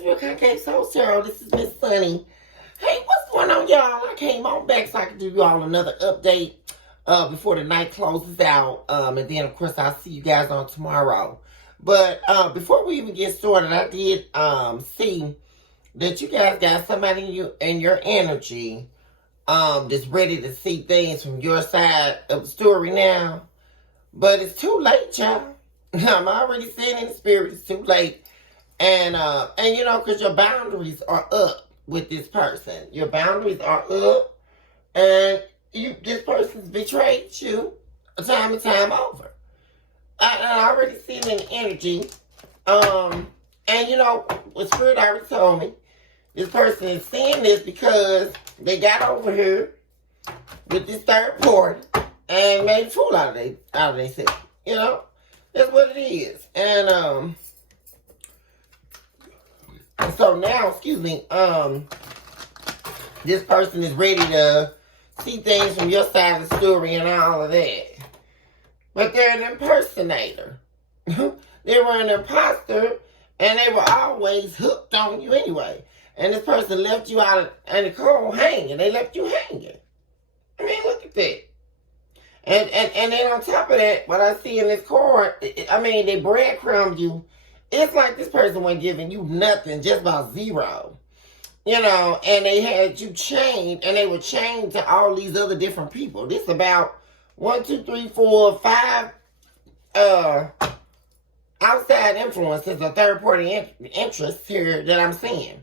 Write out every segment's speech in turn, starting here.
Miss Real Concave Soul Tarot. This is Miss Sunny. Hey, what's going on, y'all? I came on back so I can do you all another update before the night closes out. And then, of course, I'll see you guys on tomorrow. But before we even get started, I did see that you guys got somebody in your energy that's ready to see things from your side of the story now. But it's too late, y'all. I'm already seeing in the spirit. It's too late. And you know, because your boundaries are up with this person. Your boundaries are up. And this person's betrayed you time and time over. I already see it in the energy. And you know, what Spirit already told me, this person is seeing this because they got over here with this third party and made a fool out of themselves. You know? That's what it is. And so now, excuse me, this person is ready to see things from your side of the story and all of that. But they're an impersonator. They were an imposter, and they were always hooked on you anyway. And this person left you out in the cold hanging. They left you hanging. I mean, look at that. And then on top of that, what I see in this card, I mean, they breadcrumbed you. It's like this person wasn't giving you nothing, just about zero. You know, and they had you chained, and they were chained to all these other different people. This about 1, 2, 3, 4, 5 outside influences or third-party interests here that I'm seeing.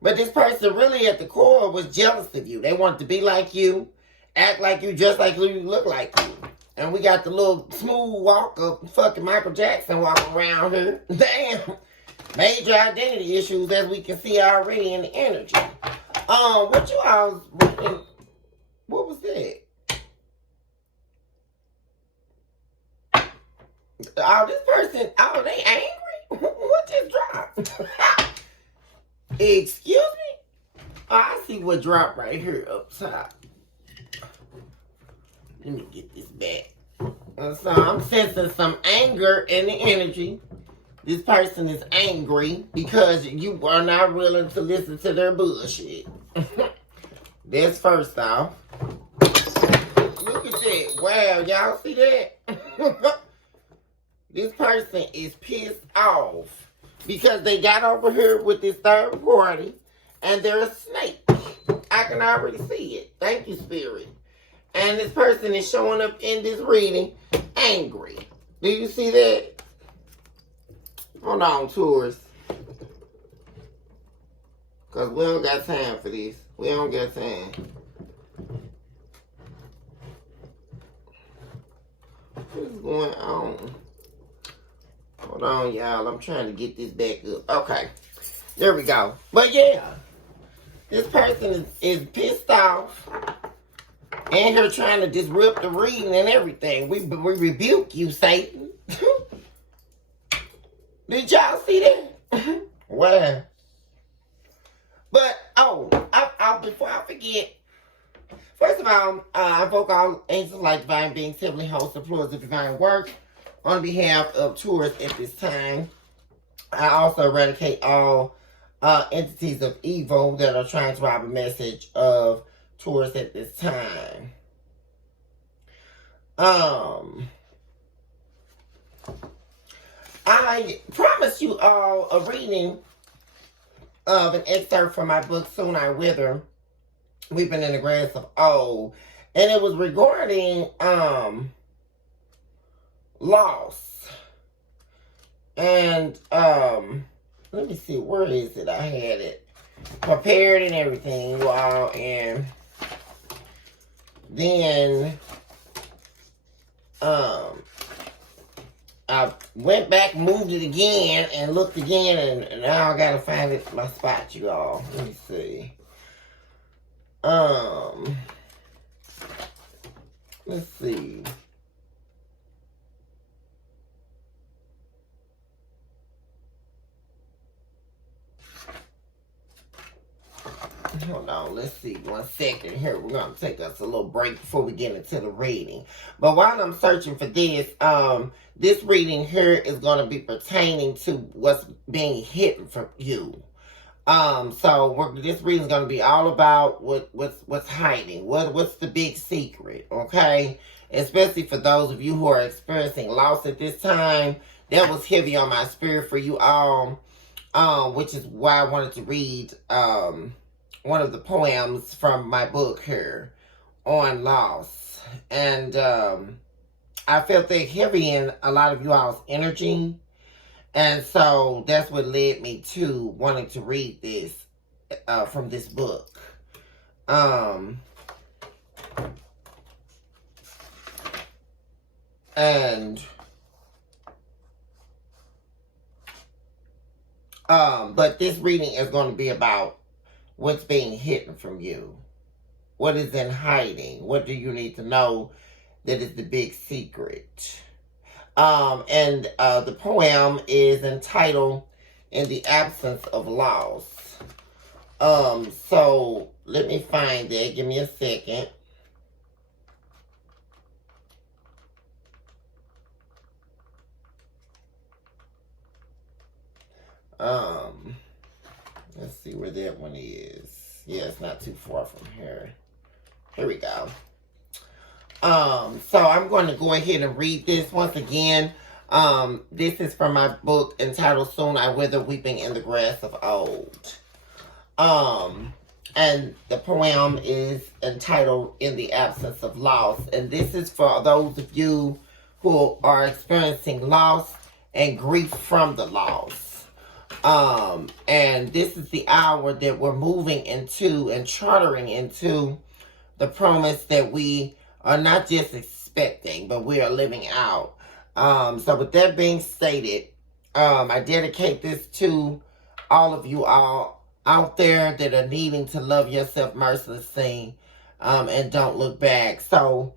But this person really at the core was jealous of you. They wanted to be like you, act like you, just like you, look like you. And we got the little smooth walk of fucking Michael Jackson walking around here. Damn. Major identity issues, as we can see already in the energy. What you all was reading? What was that? Oh, this person, oh, they angry? What just dropped? Excuse me? Oh, I see what dropped right here up top. Let me get this back. So I'm sensing some anger in the energy. This person is angry because you are not willing to listen to their bullshit. That's first off. Look at that. Wow, y'all see that? This person is pissed off because they got over here with this third party and they're a snake. I can already see it. Thank you, Spirit. And this person is showing up in this reading angry. Do you see that? Hold on, tourists. Because we don't got time for this. We don't got time. What's going on? Hold on, y'all. I'm trying to get this back up. Okay. There we go. But yeah. This person is pissed off. And here trying to disrupt the reading and everything. We rebuke you, Satan. Did y'all see that? Wow. But, before I forget, first of all, I invoke all angels, light, divine beings, heavenly hosts, and floors of divine work on behalf of tourists at this time. I also eradicate all entities of evil that are trying to rob a message of tourists at this time. I promised you all a reading of an excerpt from my book, Soon I Wither, Weeping in the Grass of Old. And it was regarding loss. And let me see, where is it? I had it prepared and everything, wow. And then I went back, moved it again, and looked again, and now I gotta find it my spot, you all. Let me see. Let's see. Hold on, let's see. 1 second here. We're going to take us a little break before we get into the reading. But while I'm searching for this, this reading here is going to be pertaining to what's being hidden from you. So this reading is going to be all about what's hiding, what's the big secret, okay? Especially for those of you who are experiencing loss at this time. That was heavy on my spirit for you all, which is why I wanted to read one of the poems from my book here on loss. And I felt that heavy in a lot of you all's energy. And so that's what led me to wanting to read this from this book. But this reading is going to be about what's being hidden from you. What is in hiding? What do you need to know that is the big secret? The poem is entitled In the Absence of Loss. So let me find that. Give me a second. Let's see where that one is. Yeah, it's not too far from here. Here we go. So I'm going to go ahead and read this once again. This is from my book entitled Soon I Wither Weeping in the Grass of Old. And the poem is entitled In the Absence of Loss. And this is for those of you who are experiencing loss and grief from the loss. And this is the hour that we're moving into and chartering into the promise that we are not just expecting, but we are living out. So with that being stated, I dedicate this to all of you all out there that are needing to love yourself mercilessly, and don't look back. So,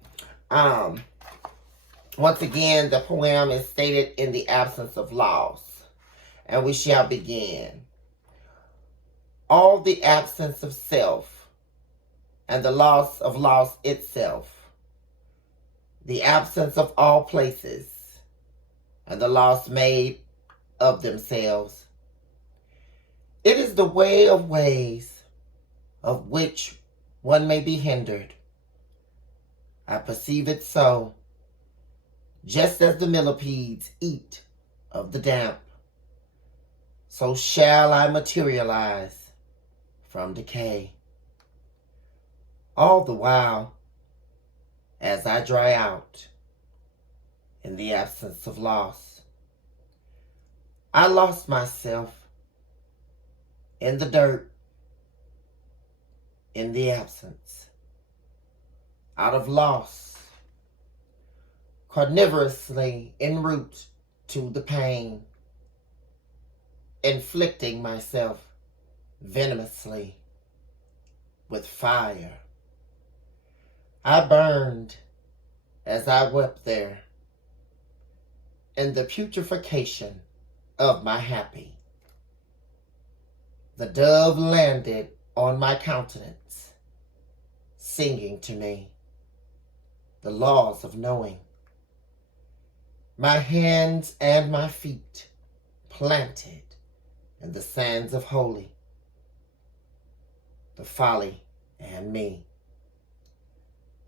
once again, the poem is stated In the Absence of Loss. And we shall begin. All the absence of self and the loss of loss itself, the absence of all places and the loss made of themselves. It is the way of ways of which one may be hindered. I perceive it so, just as the millipedes eat of the damp. So shall I materialize from decay. All the while, as I dry out in the absence of loss, I lost myself in the dirt, in the absence, out of loss, carnivorously en route to the pain, inflicting myself venomously with fire. I burned as I wept there in the putrefaction of my happy. The dove landed on my countenance, singing to me the laws of knowing. My hands and my feet planted in the sands of holy, the folly and me,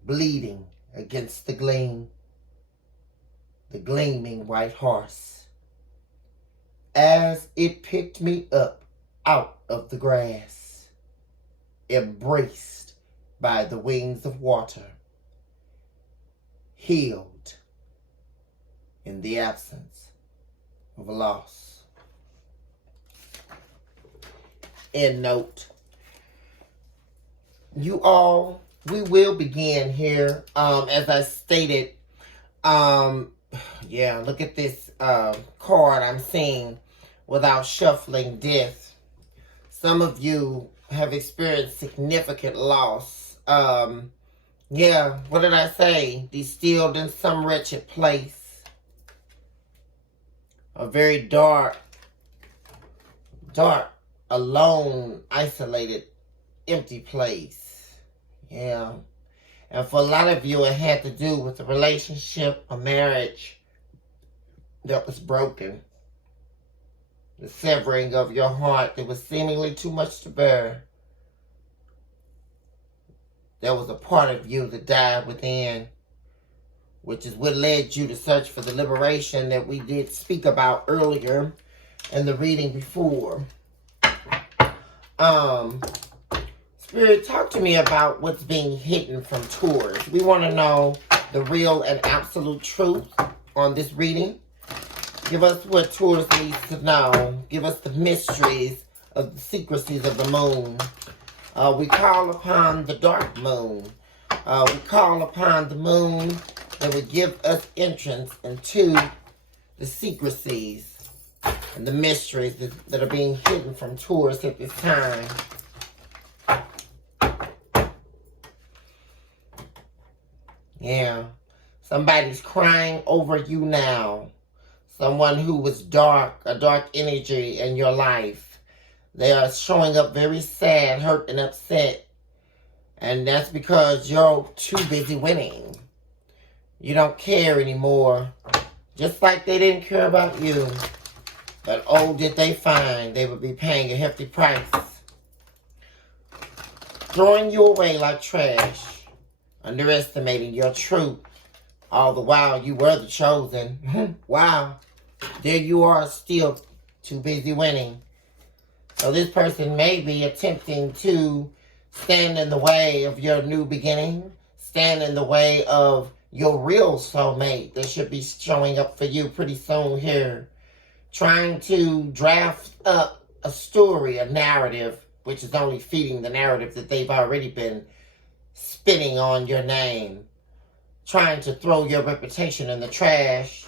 bleeding against the gleam, the gleaming white horse, as it picked me up out of the grass, embraced by the wings of water, healed in the absence of loss. End note. You all, we will begin here. As I stated, yeah, look at this card I'm seeing without shuffling death. Some of you have experienced significant loss. Yeah, what did I say? Distilled in some wretched place. A very dark, alone, isolated, empty place. Yeah. And for a lot of you, it had to do with a relationship, a marriage that was broken. The severing of your heart that was seemingly too much to bear. There was a part of you that died within, which is what led you to search for the liberation that we did speak about earlier in the reading before. Spirit, talk to me about what's being hidden from Taurus. We want to know the real and absolute truth on this reading. Give us what Taurus needs to know. Give us the mysteries of the secrecies of the moon. We call upon the dark moon. We call upon the moon that would give us entrance into the secrecies and the mysteries that are being hidden from Taurus at this time. Yeah. Somebody's crying over you now. Someone who was dark, a dark energy in your life. They are showing up very sad, hurt, and upset. And that's because you're too busy winning. You don't care anymore. Just like they didn't care about you. But oh, did they find they would be paying a hefty price. Throwing you away like trash. Underestimating your truth. All the while you were the chosen. Wow. There you are, still too busy winning. So this person may be attempting to stand in the way of your new beginning. Stand in the way of your real soulmate that should be showing up for you pretty soon here. Trying to draft up a story, a narrative, which is only feeding the narrative that they've already been spitting on your name. Trying to throw your reputation in the trash,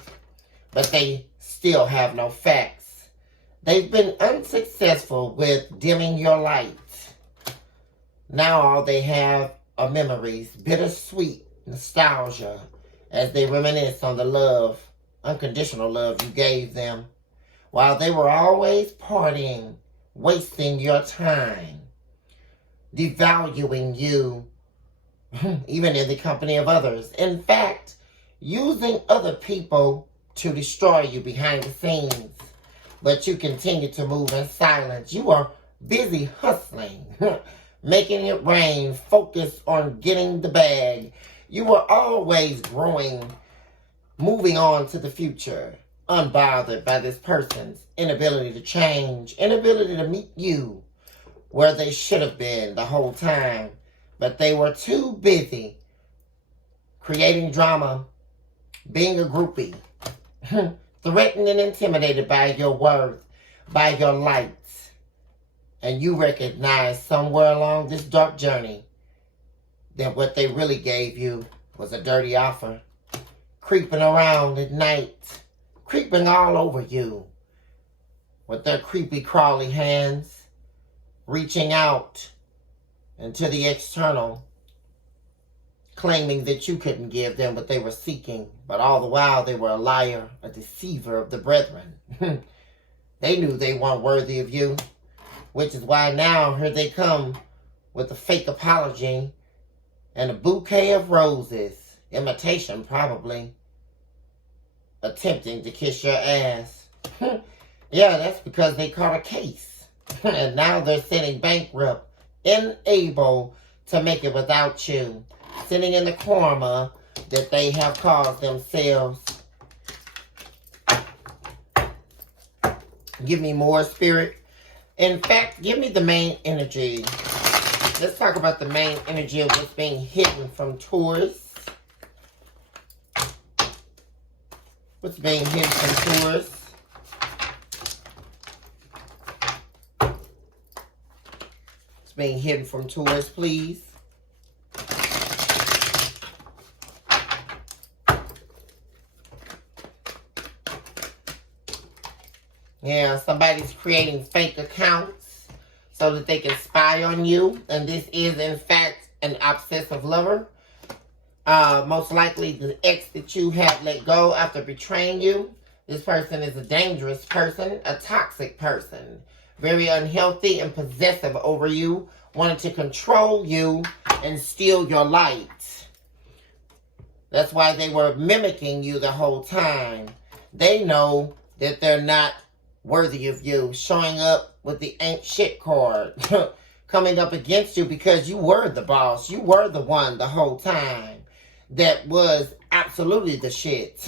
but they still have no facts. They've been unsuccessful with dimming your light. Now all they have are memories, bittersweet nostalgia, as they reminisce on the love, unconditional love you gave them, while they were always partying, wasting your time, devaluing you, even in the company of others. In fact, using other people to destroy you behind the scenes. But you continue to move in silence. You are busy hustling, making it rain, focused on getting the bag. You are always growing, moving on to the future, unbothered by this person's inability to change, inability to meet you where they should have been the whole time. But they were too busy creating drama, being a groupie, threatened and intimidated by your worth, by your light. And you recognize somewhere along this dark journey that what they really gave you was a dirty offer. Creeping around at night, creeping all over you with their creepy crawly hands, reaching out into the external, claiming that you couldn't give them what they were seeking, but all the while they were a liar, a deceiver of the brethren. They knew they weren't worthy of you, which is why now here they come with a fake apology and a bouquet of roses, imitation probably, attempting to kiss your ass. Yeah, that's because they caught a case. And now they're sitting bankrupt, unable to make it without you, sitting in the karma that they have caused themselves. Give me more, Spirit. In fact, give me the main energy. Let's talk about the main energy of what's being hidden from Taurus. What's being hidden from Taurus? What's being hidden from Taurus, please? Yeah, somebody's creating fake accounts so that they can spy on you. And this is, in fact, an obsessive lover. Most likely the ex that you had let go after betraying you. This person is a dangerous person, a toxic person. Very unhealthy and possessive over you. Wanted to control you and steal your light. That's why they were mimicking you the whole time. They know that they're not worthy of you, showing up with the ain't shit card, coming up against you because you were the boss. You were the one the whole time that was absolutely the shit.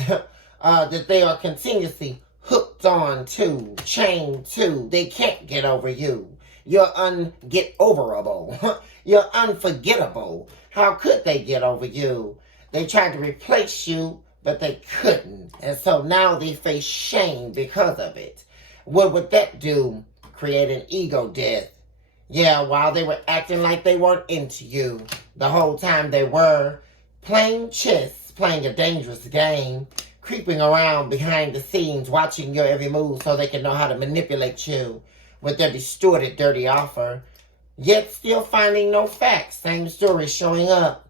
That they are continuously hooked on to, chained to. They can't get over you. You're unget-overable. You're unforgettable. How could they get over you? They tried to replace you, but they couldn't. And so now they face shame because of it. What would that do? Create an ego death. Yeah, while they were acting like they weren't into you, the whole time they were playing chess, playing a dangerous game, creeping around behind the scenes, watching your every move so they can know how to manipulate you with their distorted, dirty offer, yet still finding no facts. Same story showing up.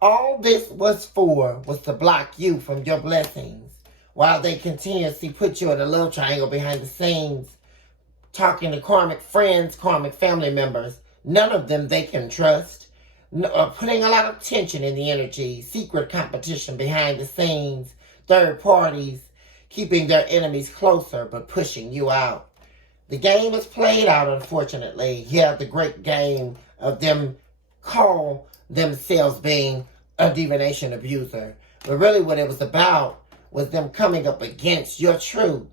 All this was to block you from your blessings, while they continuously put you in a love triangle behind the scenes, talking to karmic friends, karmic family members. None of them they can trust. Putting a lot of tension in the energy, secret competition behind the scenes, third parties, keeping their enemies closer but pushing you out. The game is played out, unfortunately. Yeah, the great game of them call themselves being a divination abuser. But really what it was about was them coming up against your truth.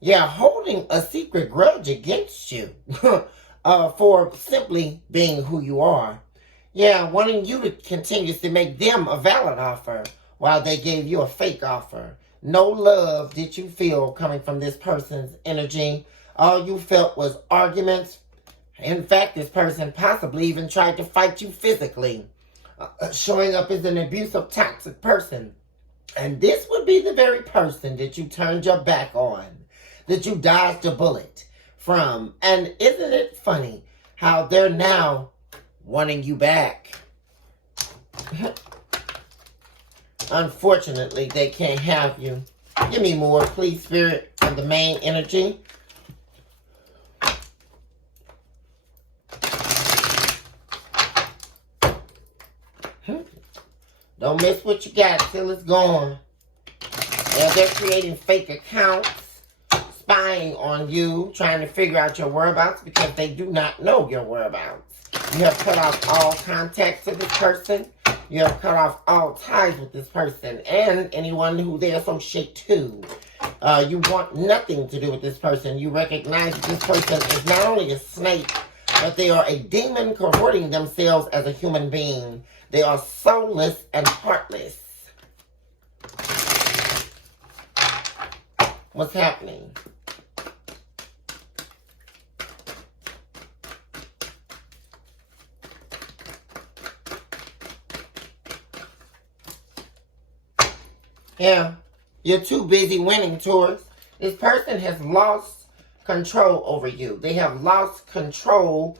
Yeah, holding a secret grudge against you for simply being who you are. Yeah, wanting you to continuously make them a valid offer while they gave you a fake offer. No love did you feel coming from this person's energy. All you felt was arguments. In fact, this person possibly even tried to fight you physically, showing up as an abusive, toxic person. And this would be the very person that you turned your back on, that you dodged a bullet from. And isn't it funny how they're now wanting you back? Unfortunately, they can't have you. Give me more, please, Spirit, of the main energy. Don't miss what you got till it's gone. Yeah, they're creating fake accounts, spying on you, trying to figure out your whereabouts because they do not know your whereabouts. You have cut off all contact to this person. You have cut off all ties with this person and anyone who they associate to. You want nothing to do with this person. You recognize that this person is not only a snake, but they are a demon cavorting themselves as a human being. They are soulless and heartless. What's happening? Yeah, you're too busy winning, Taurus. This person has lost control over you. They have lost control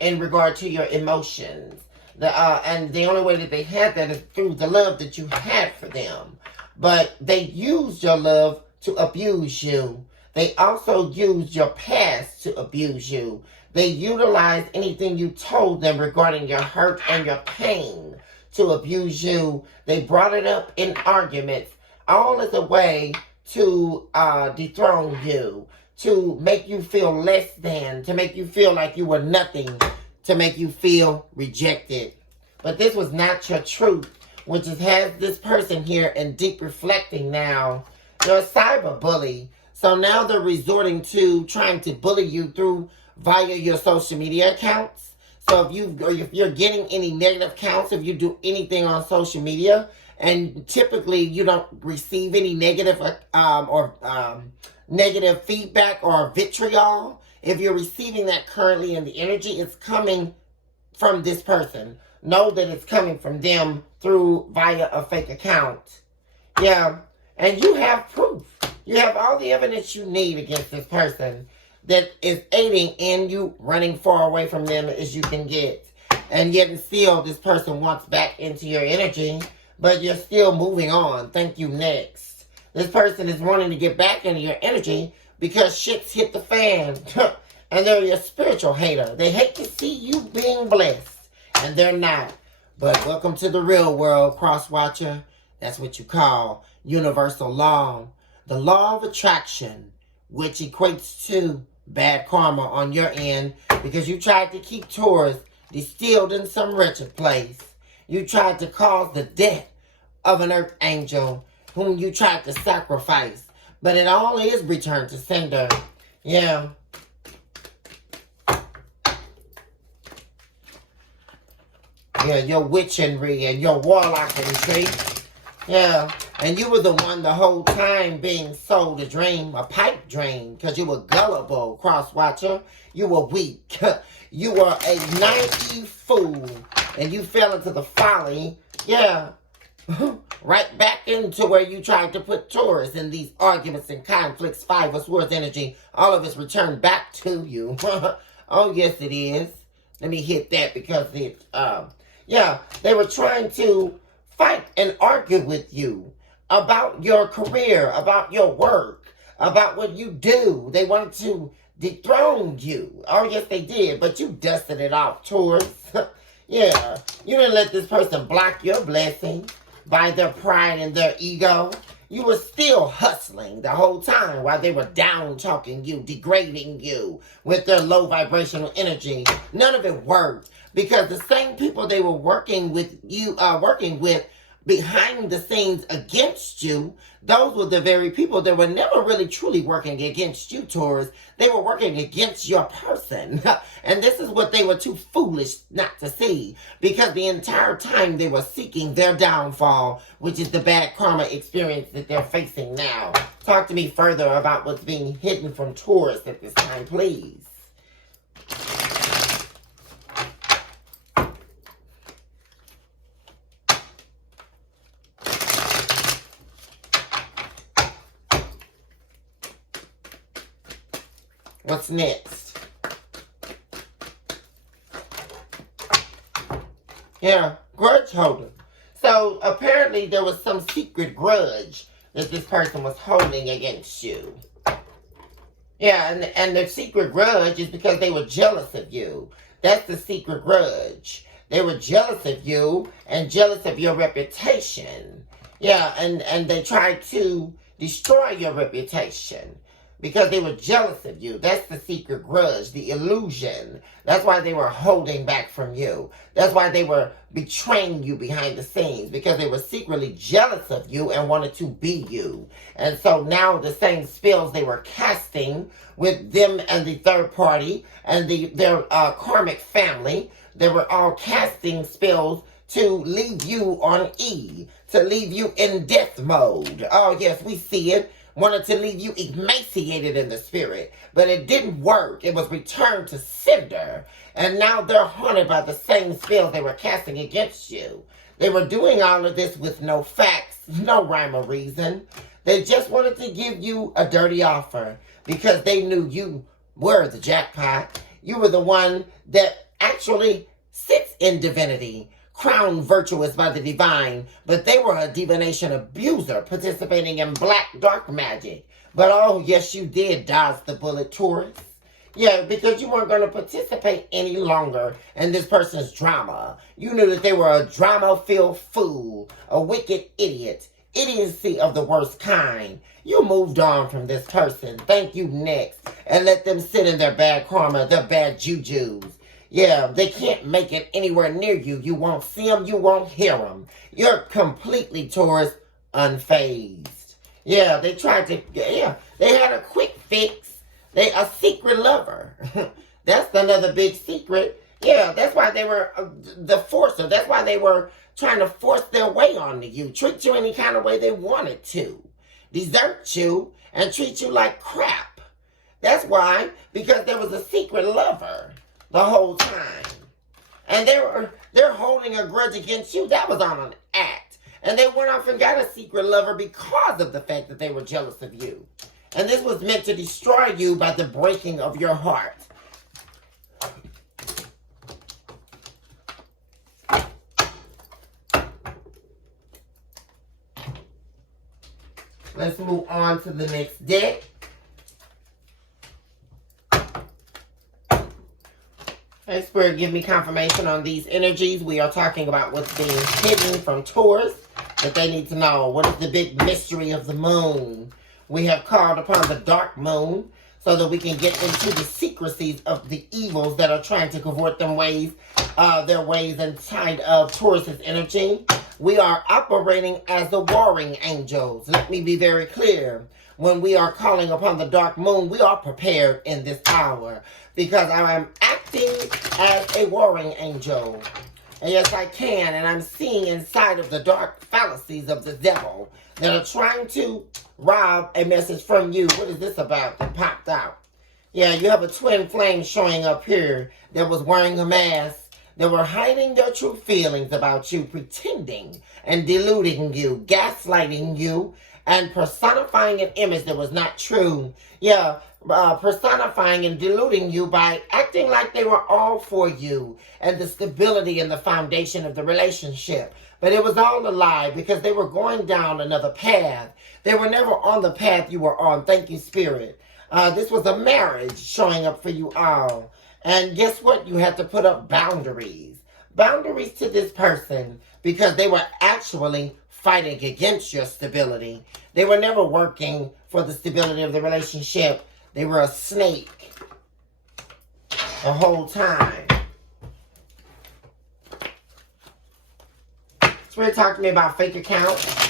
in regard to your emotions. And the only way that they had that is through the love that you had for them. But they used your love to abuse you. They also used your past to abuse you. They utilized anything you told them regarding your hurt and your pain to abuse you. They brought it up in arguments, all as a way to dethrone you, to make you feel less than, to make you feel like you were nothing, to make you feel rejected. But this was not your truth, which has this person here in deep reflecting now. They're a cyber bully. So now they're resorting to trying to bully you through via your social media accounts. So if you're getting any negative counts, if you do anything on social media, and typically you don't receive any negative negative feedback or vitriol, if you're receiving that currently in the energy, it's coming from this person. Know that it's coming from them via a fake account. Yeah, and you have proof. You have all the evidence you need against this person that is aiding in you running far away from them as you can get. And yet and still, this person wants back into your energy, but you're still moving on. Thank you, next. This person is wanting to get back into your energy because shit's hit the fan. And they're your spiritual hater. They hate to see you being blessed, and they're not. But welcome to the real world, cross-watcher. That's what you call universal law. The law of attraction which equates to bad karma on your end because you tried to keep Taurus distilled in some wretched place. You tried to cause the death of an earth angel whom you tried to sacrifice. But it all is returned to sender. Yeah. Yeah, your witchery and your warlockry. Yeah. And you were the one the whole time being sold a dream, a pipe dream, because you were gullible, cross-watcher. You were weak. You were a naive fool. And you fell into the folly. Yeah. Right back into where you tried to put Taurus in these arguments and conflicts. Five of Swords energy. All of it's returned back to you. Oh, yes, it is. Let me hit that because it, yeah, they were trying to fight and argue with you about your career, about your work, about what you do. They wanted to dethrone you. Oh, yes, they did. But you dusted it off, Taurus. Yeah, you didn't let this person block your blessing by their pride and their ego. You were still hustling the whole time while they were down talking you, degrading you with their low vibrational energy. None of it worked because the same people they were working with behind the scenes against you, those were the very people that were never really truly working against you, Taurus. They were working against your person. And this is what they were too foolish not to see. Because the entire time they were seeking their downfall, which is the bad karma experience that they're facing now. Talk to me further about what's being hidden from Taurus at this time, please. What's next? Yeah, grudge holder. So apparently there was some secret grudge that this person was holding against you. Yeah, and the secret grudge is because they were jealous of you. That's the secret grudge. They were jealous of you and jealous of your reputation. Yeah, and they tried to destroy your reputation. Because they were jealous of you. That's the secret grudge, the illusion. That's why they were holding back from you. That's why they were betraying you behind the scenes. Because they were secretly jealous of you and wanted to be you. And so now the same spells they were casting with them and the third party and their karmic family, they were all casting spells to leave you on E. To leave you in death mode. Oh yes, we see it. Wanted to leave you emaciated in the spirit, but it didn't work. It was returned to cinder, and now they're haunted by the same spells they were casting against you. They were doing all of this with no facts, no rhyme or reason. They just wanted to give you a dirty offer because they knew you were the jackpot. You were the one that actually sits in divinity, crowned virtuous by the divine, but they were a divination abuser participating in black dark magic. But oh yes, you did dodge the bullet, Taurus. Yeah, because you weren't going to participate any longer in this person's drama. You knew that they were a drama-filled fool, a wicked idiot, idiocy of the worst kind. You moved on from this person. Thank you, next. And let them sit in their bad karma, their bad jujus. Yeah, they can't make it anywhere near you. You won't see them. You won't hear them. You're completely, Taurus, unfazed. Yeah, they tried to, yeah, they had a quick fix. They a secret lover. That's another big secret. Yeah, that's why they were the forcer. That's why they were trying to force their way onto you. Treat you any kind of way they wanted to. Desert you and treat you like crap. That's why, because there was a secret lover the whole time. And they're holding a grudge against you. That was on an act. And they went off and got a secret lover because of the fact that they were jealous of you. And this was meant to destroy you by the breaking of your heart. Let's move on to the next deck. Hey, Spirit, give me confirmation on these energies. We are talking about what's being hidden from Taurus that they need to know. What is the big mystery of the moon? We have called upon the dark moon so that we can get into the secrecies of the evils that are trying to cavort their ways inside of Taurus's energy. We are operating as the warring angels. Let me be very clear. When we are calling upon the dark moon, we are prepared in this hour because I am acting as a warring angel. And yes, I can, and I'm seeing inside of the dark fallacies of the devil that are trying to rob a message from you. What is this about that popped out? Yeah, you have a twin flame showing up here that was wearing a mask. They were hiding their true feelings about you, pretending and deluding you, gaslighting you, and personifying an image that was not true. Yeah, personifying and deluding you by acting like they were all for you and the stability and the foundation of the relationship. But it was all a lie because they were going down another path. They were never on the path you were on. Thank you, Spirit. This was a marriage showing up for you all. And guess what? You had to put up boundaries. Boundaries to this person because they were actually fighting against your stability. They were never working for the stability of the relationship. They were a snake the whole time. Spirit, talk to me about fake accounts.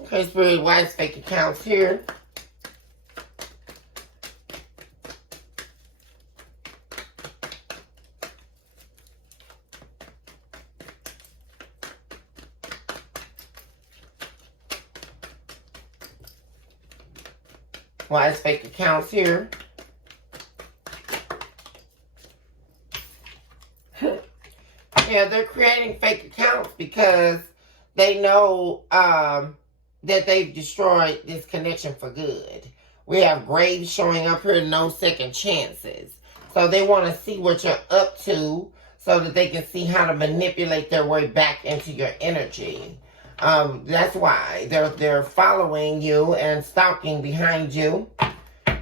Okay, Spirit, why is fake accounts here? Why is fake accounts here? Yeah, they're creating fake accounts because they know that they've destroyed this connection for good. We have Graves showing up here, no second chances. So they want to see what you're up to so that they can see how to manipulate their way back into your energy. That's why they're following you and stalking behind you.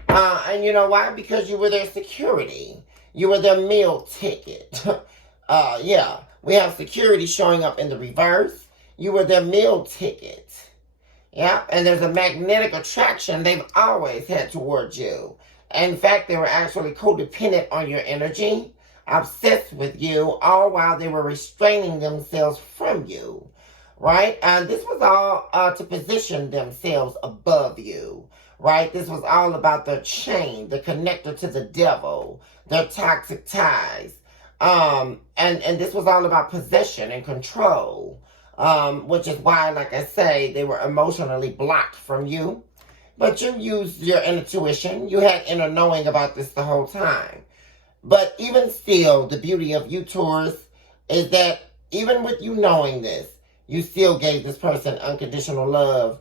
And you know why? Because you were their security. You were their meal ticket. Yeah, we have security showing up in the reverse. You were their meal ticket. Yeah, and there's a magnetic attraction they've always had towards you. In fact, they were actually codependent on your energy, obsessed with you, all while they were restraining themselves from you. Right? And this was all to position themselves above you. Right? This was all about their chain, the connector to the devil, their toxic ties. And this was all about possession and control. Which is why, like I say, they were emotionally blocked from you. But you used your intuition. You had inner knowing about this the whole time. But even still, the beauty of you, Taurus, is that even with you knowing this, you still gave this person unconditional love.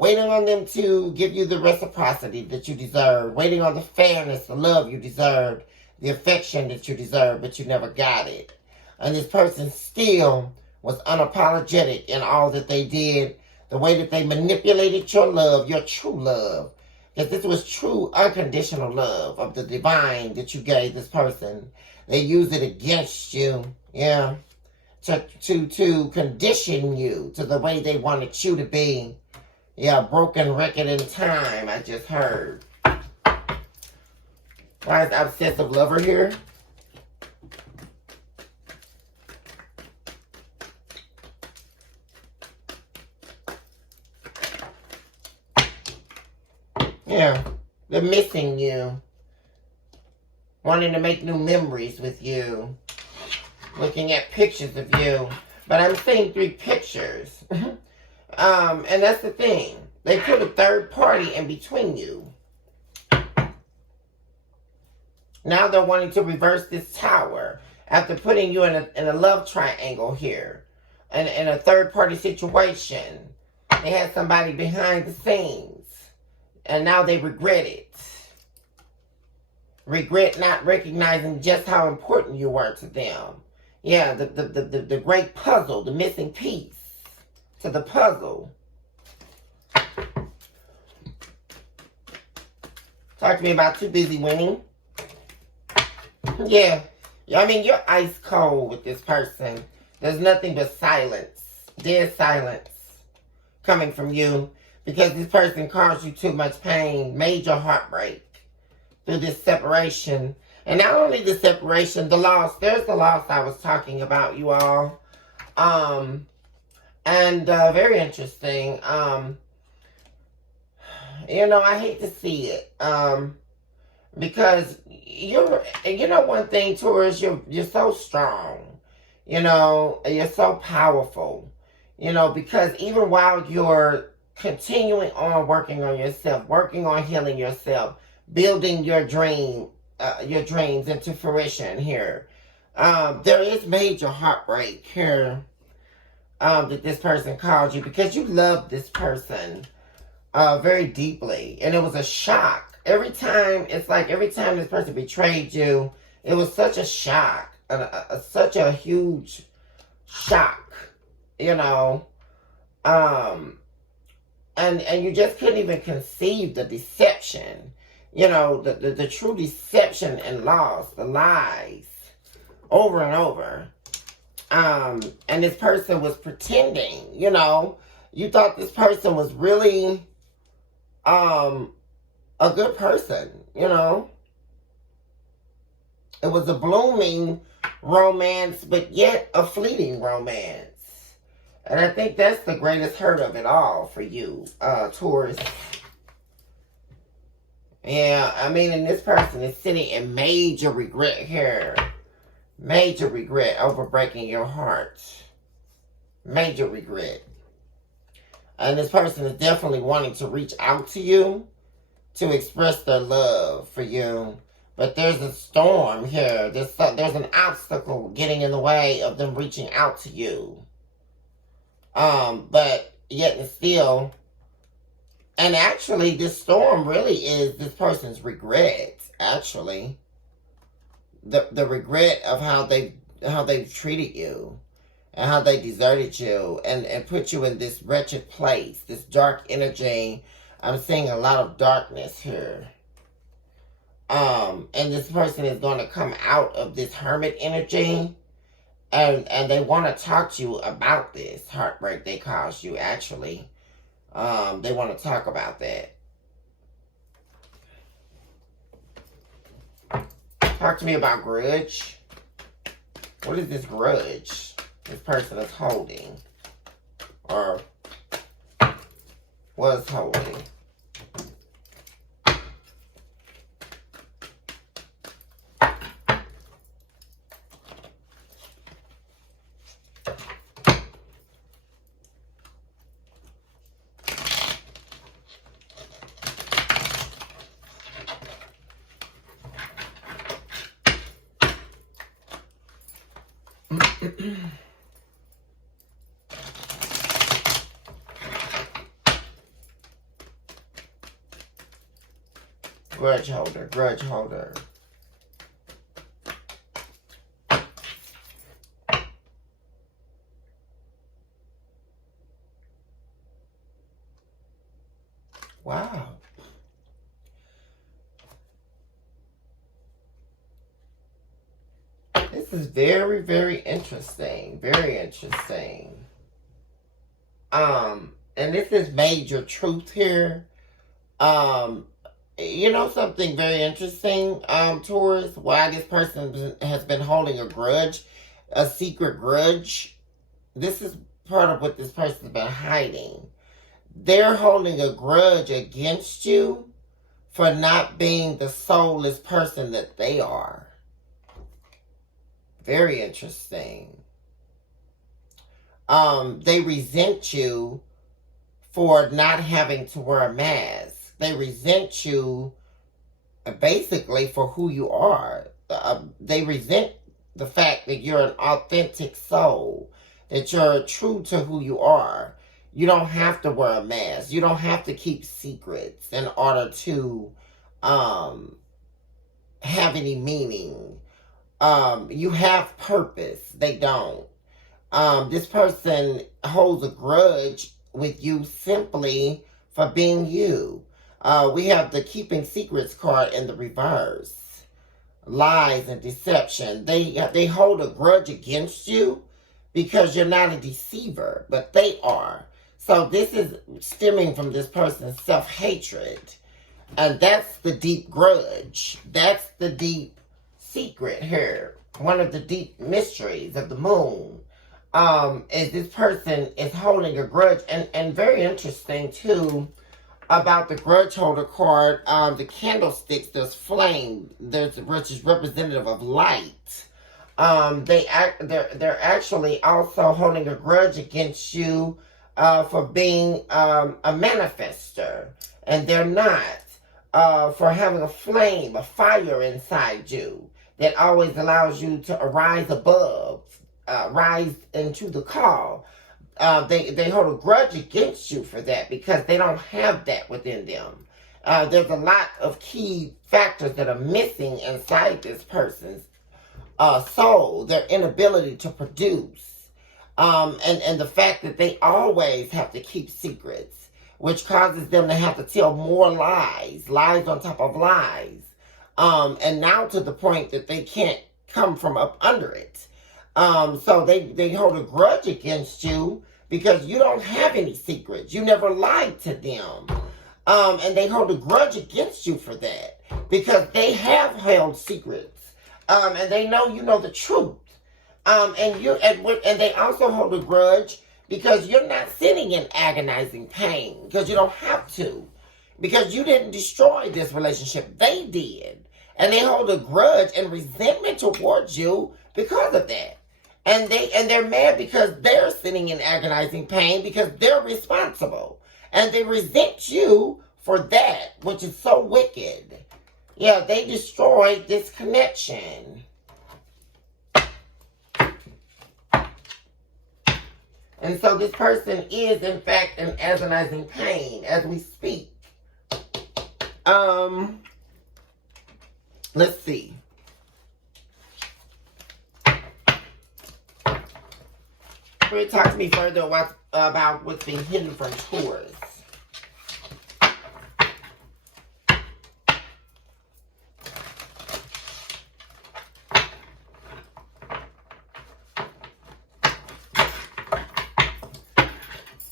Waiting on them to give you the reciprocity that you deserve. Waiting on the fairness, the love you deserved. The affection that you deserved, but you never got it. And this person still was unapologetic in all that they did, the way that they manipulated your love, your true love. That this was true unconditional love of the divine that you gave this person. They used it against you, yeah, to condition you to the way they wanted you to be. Yeah, broken record in time, I just heard. Why is obsessive lover here? Yeah, they're missing you. Wanting to make new memories with you. Looking at pictures of you. But I'm seeing 3 pictures. And that's the thing. They put a third party in between you. Now they're wanting to reverse this tower after putting you in a love triangle here. In a third party situation. They had somebody behind the scenes, and now they regret it. Regret not recognizing just how important you were to them. Yeah, the great puzzle, the missing piece to the puzzle. Talk to me about too busy winning. Yeah. I mean, you're ice cold with this person. There's nothing but silence. Dead silence coming from you. Because this person caused you too much pain. Major heartbreak. Through this separation. And not only the separation, the loss. There's the loss I was talking about, you all. Very interesting. You know, I hate to see it. Because you know one thing, Taurus, you're so strong. You know, you're so powerful. You know, because even while you're continuing on working on yourself, working on healing yourself, building your dreams into fruition here, there is major heartbreak here that this person caused you because you love this person very deeply, and it was a shock. Every time this person betrayed you, it was such a shock, such a huge shock, you know, and you just couldn't even conceive the deception, you know, the true deception and loss, the lies, over and over, and this person was pretending, you know, you thought this person was really, a good person, you know. It was a blooming romance, but yet a fleeting romance. And I think that's the greatest hurt of it all for you, Taurus. Yeah, I mean, and this person is sitting in major regret here. Major regret over breaking your heart. Major regret. And this person is definitely wanting to reach out to you to express their love for you. But there's a storm here. There's an obstacle getting in the way of them reaching out to you. But yet and still, and actually this storm really is this person's regret, actually. The regret of how they've treated you and how they deserted you and put you in this wretched place, this dark energy. I'm seeing a lot of darkness here. And this person is going to come out of this hermit energy. And they want to talk to you about this heartbreak they caused you, actually. They want to talk about that. Talk to me about grudge. What is this grudge this person is holding? Or was holding? Grudge holder, grudge holder. Wow. This is very, very interesting. Very interesting. And this is major truth here. You know something very interesting, Taurus? Why this person has been holding a grudge, a secret grudge. This is part of what this person's been hiding. They're holding a grudge against you for not being the soulless person that they are. Very interesting. They resent you for not having to wear a mask. They resent you basically for who you are. They resent the fact that you're an authentic soul, that you're true to who you are. You don't have to wear a mask. You don't have to keep secrets in order to have any meaning. You have purpose. They don't. This person holds a grudge with you simply for being you. We have the keeping secrets card in the reverse. Lies and deception. They hold a grudge against you because you're not a deceiver, but they are. So this is stemming from this person's self-hatred. And that's the deep grudge. That's the deep secret here. One of the deep mysteries of the moon. Is this person is holding a grudge. And very interesting too about the grudge holder card. The candlesticks, there's flame, which is representative of light. They're actually also holding a grudge against you for being a manifester, and they're not for having a flame, a fire inside you that always allows you to arise above, rise into the call. They hold a grudge against you for that because they don't have that within them. There's a lot of key factors that are missing inside this person's soul, their inability to produce, and the fact that they always have to keep secrets, which causes them to have to tell more lies on top of lies, and now to the point that they can't come from up under it. So they hold a grudge against you because you don't have any secrets. You never lied to them. And they hold a grudge against you for that because they have held secrets. And they know you know the truth. And they also hold a grudge because you're not sitting in agonizing pain because you don't have to. Because you didn't destroy this relationship. They did. And they hold a grudge and resentment towards you because of that. And they're mad because they're sitting in agonizing pain because they're responsible. And they resent you for that, which is so wicked. Yeah, they destroyed this connection. And so this person is, in fact, in agonizing pain as we speak. Let's see. Talk to me further about what's being hidden from Taurus.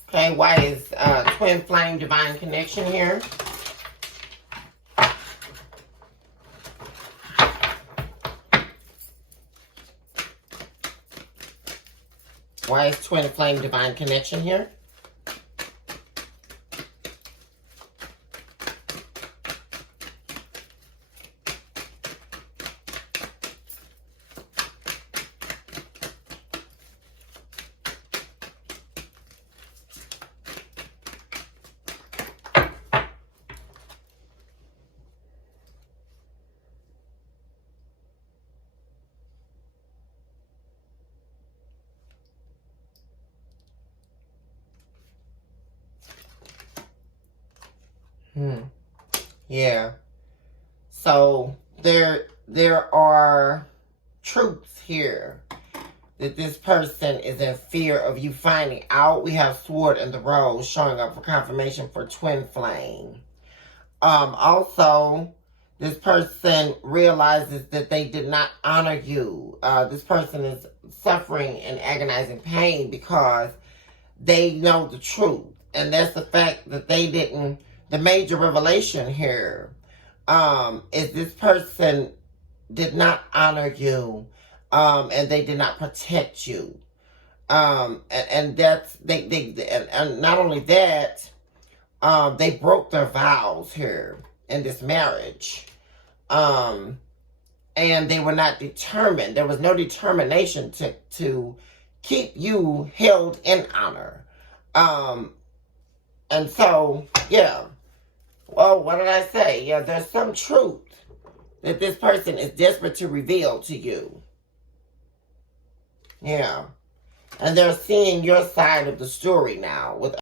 Okay, why is twin flame divine connection here? Why is twin flame divine connection here? Yeah. So there are truths here that this person is in fear of you finding out. We have Sword in the Rose showing up for confirmation for twin flame. Also, this person realizes that they did not honor you. This person is suffering and agonizing pain because they know the truth. And that's the fact that they didn't. The major revelation here is this person did not honor you, and they did not protect you, and that's and not only that, they broke their vows here in this marriage, and they were not determined. There was no determination to keep you held in honor, and so yeah. Well, what did I say? Yeah, there's some truth that this person is desperate to reveal to you. Yeah. And they're seeing your side of the story now with